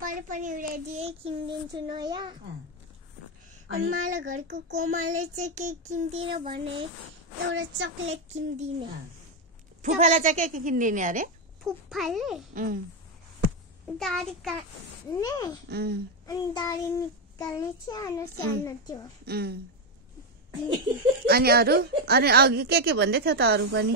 पप्पाले पनि रेडी किनिदिन्छु नयाँ। अनि मलाई घरको कोमाले चाहिँ के किन्दिन भने एउटा चकलेट किन्दिने। फुफालाई चाहिँ के किन्दिने अरे? फुफाले दाढी काट्ने अनि दाढी निकाल्ने सानो सानो थियो। अनि अरू अनि अघि के भन्दै थियो त अरू पनि?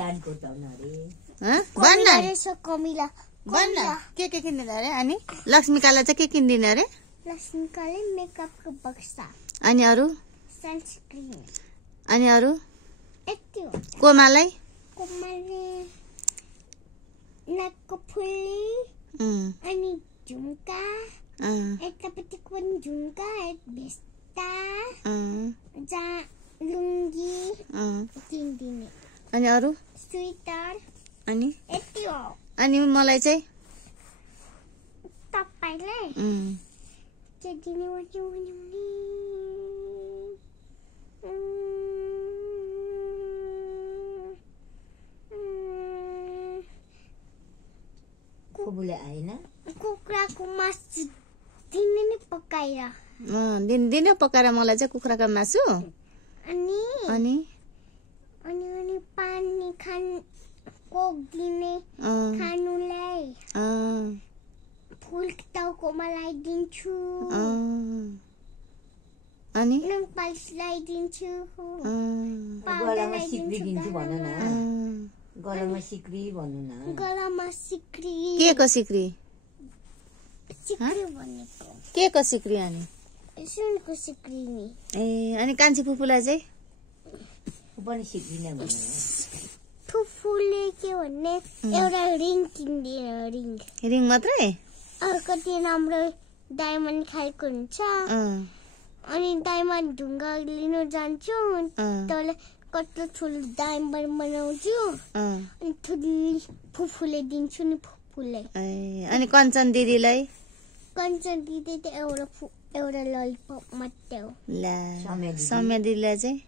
कमिला भन्न के किन्दिने अरे? अनि लक्ष्मीकालाई चाहिँ के किन्दिने अरे? लक्ष्मीकाले मेकअपको बक्सा। अनि अरू? सनस्क्रिन। अनि अरू? यति हो। कोमालाई नाकको फुली अनि झुम्का, यतापट्टिको पनि झुम्का, भेस्टा, लुङ्गी किनिदिने। अनि अरू? स्वेटर। अनि यति हो। अनि मलाई चाहिँ तपाईलाई के दिने खुबुले आएन? कुखुराको मासु दिने नि पकाएर। दिने पकाएर मलाई चाहिँ कुखुराको मासु। अनि अनि अनि अनि पानी कोक दिने खानुलाई। फुल टाउको मलाई दिन्छु। अनि पालिस लगाइदिन्छु। गलामा सिक्री दिन्छु भन न। गलामा सिक्री भन्नु न। गलामा सिक्री। के को सिक्री? सिक्री भनेको के को सिक्री? अनि सुनको सिक्री नि। ए अनि कान्छी फुपूलाई चाहिँ पनि सिक्री नै भन्नु। फुफूले के भन्ने एउटा रिङ किन्दिन। रिङ मात्रै? अर्को दिन हाम्रो डायमन्ड खाएको हुन्छ। अनि डायमन्ड ढुङ्गा लिनु जान्छु। तँलाई कत्रो ठुलो डायमन्ड बनाउँछु। अनि ठुली फुफूले दिन्छु नि फुफूले। अनि कञ्चन दिदीलाई? कञ्चन दिदी त एउटा ललिपप मात्रै हो। सौम्या दिदीलाई चाहिँ?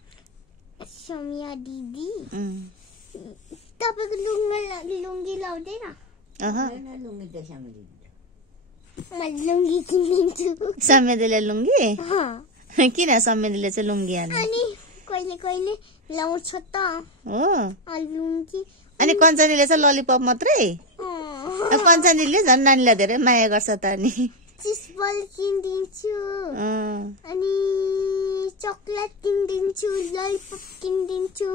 सौम्या दिदी तपाईको लुङ्गी लाउँदैन? लुङ्गी किनिदिन्छु। सौम्या दिदीलाई लुङ्गी? किन सौम्या दिदीले चाहिँ लुङ्गी हाल्नु? अनि कहिले कहिले लाउँछ त हो लुङ्गी। अनि कञ्चनीले चाहिँ ललिपप मात्रै? कञ्चनीले झन् नानीलाई धेरै माया गर्छ त। अनि चिज बल किनिदिन्छु। अनि चकलेट किनिदिन्छु, ललिपप किनिदिन्छु,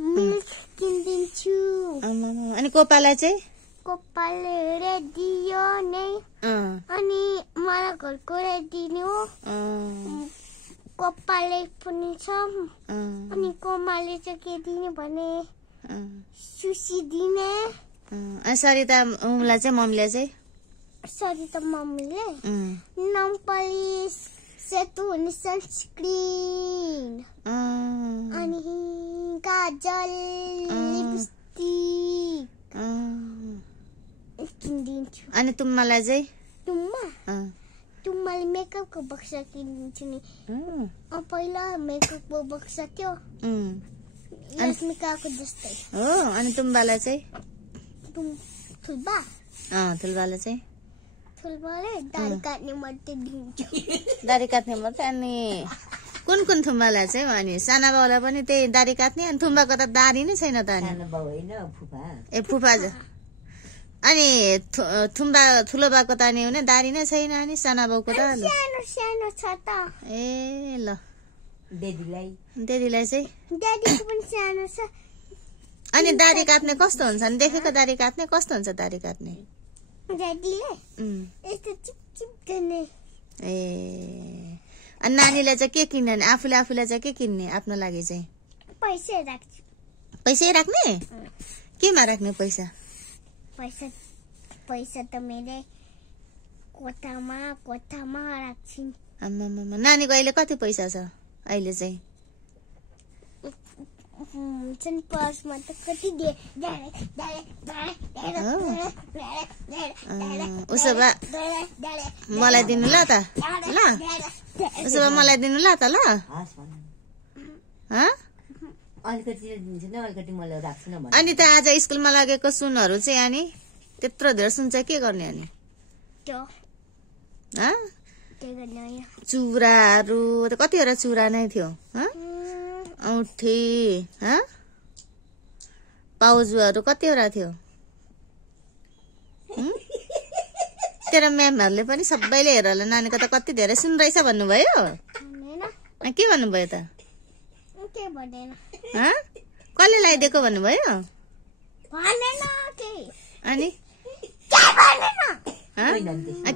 मिल्क किनिदिन्छु। अनि कोपालाई चाहिँ? कोपाले रेडियो नै। अनि मलाई घरको रेडियो हो। कोपाले पनि छ। अनि कोमाले चाहिँ के दिने भने सुसी दिने। सरितालाई चाहिँ मम्मीले चाहिँ? सरिता मम्मीले नाम पालिस सेतो हुने सनस्क्रिन अनि काजल लिपस्टिक किनिदिन्छु। अनि तुम्मालाई चाहिँ? तुम्माले मेकअपको बक्सा किनिदिन्छु नि। पहिला मेकअपको बक्सा थियो लक्ष्मीकाको जस्तै हो। अनि तुम्बालाई चाहिँ? थुल्बा? थुल्बालाई चाहिँ? थुल्बाले दाढी काट्ने मात्रै दिन्छु। दाढी काट्ने मात्रै? अनि कुन थुम्बालाई चाहिँ? अनि साना बाउलाई पनि त्यही दाढी काट्ने? अनि थुम्बाको त दाढी नै छैन त। अनि फुफा। अनि थुम्बा ठुलो बाको त अनि दाढी नै छैन। अनि साना बाउको त सानो छ त। ए ल दिदीलाई चाहिँ? दिदीको पनि सानो छ। अनि दाढी काट्ने कस्तो हुन्छ? अनि देखेको दाढी काट्ने कस्तो हुन्छ? दाढी काट्ने दिदीले यस्तो चिपचिप गर्ने। ए अनि नानीलाई चाहिँ के किन्ने? आफूलाई चाहिँ के किन्ने आफ्नो लागि चाहिँ? पैसा राख्छु। पैसै राख्ने? केमा राख्ने पैसा? पैसा त मेरो कोठामा राख्छु। नानीको अहिले कति पैसा छ अहिले चाहिँ? पर्समा त कति उसो भए मलाई दिनु ल त। ल उसो भए मलाई दिनु ल त। ल अनि त आज स्कुलमा लगेको सुनहरू चाहिँ अनि त्यत्रो धेरै सुन चाहिँ के गर्ने? अनि चुराहरू त कतिवटा चुरा नै थियो औँठी पाउजुहरू कतिवटा थियो तेरो म्यामहरूले पनि सबैले हेर होला नानीको त कति धेरै सुन्दैछ भन्नुभयो के भन्नुभयो त कसले लगाइदिएको भन्नुभयो अनि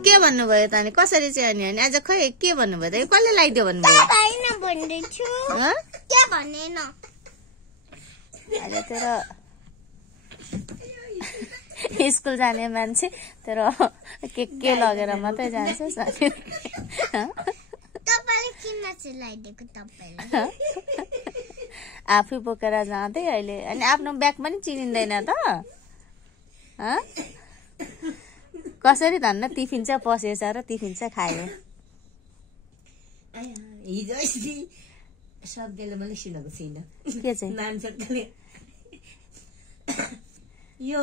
के भन्नुभयो त अनि कसरी चाहिँ अनि आज खै के भन्नुभयो त कसले लगाइदियो भन्नुभयो आज तेरो स्कुल जाने मान्छे तेरो के लगेर मात्रै जान्छ आफै बोकेर जाँदै अहिले अनि आफ्नो ब्याग पनि चिनिँदैन त कसरी धन्न टिफिन चाहिँ पसेछ र टिफिन चाहिँ खायो हिजो अस्ति शब्दले मैले सुनेको छैन के चाहिँ नानी यो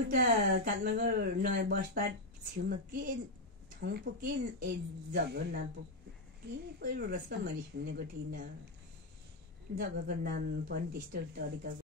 उता काठमाडौँ नयाँ बसपाट छेउमा के ठाउँ पो के जग्गाको नाम पो के पहिलो रसमा मैले सुनेको थिइनँ जग्गाको नाम पनि त्यस्तो तरिकाको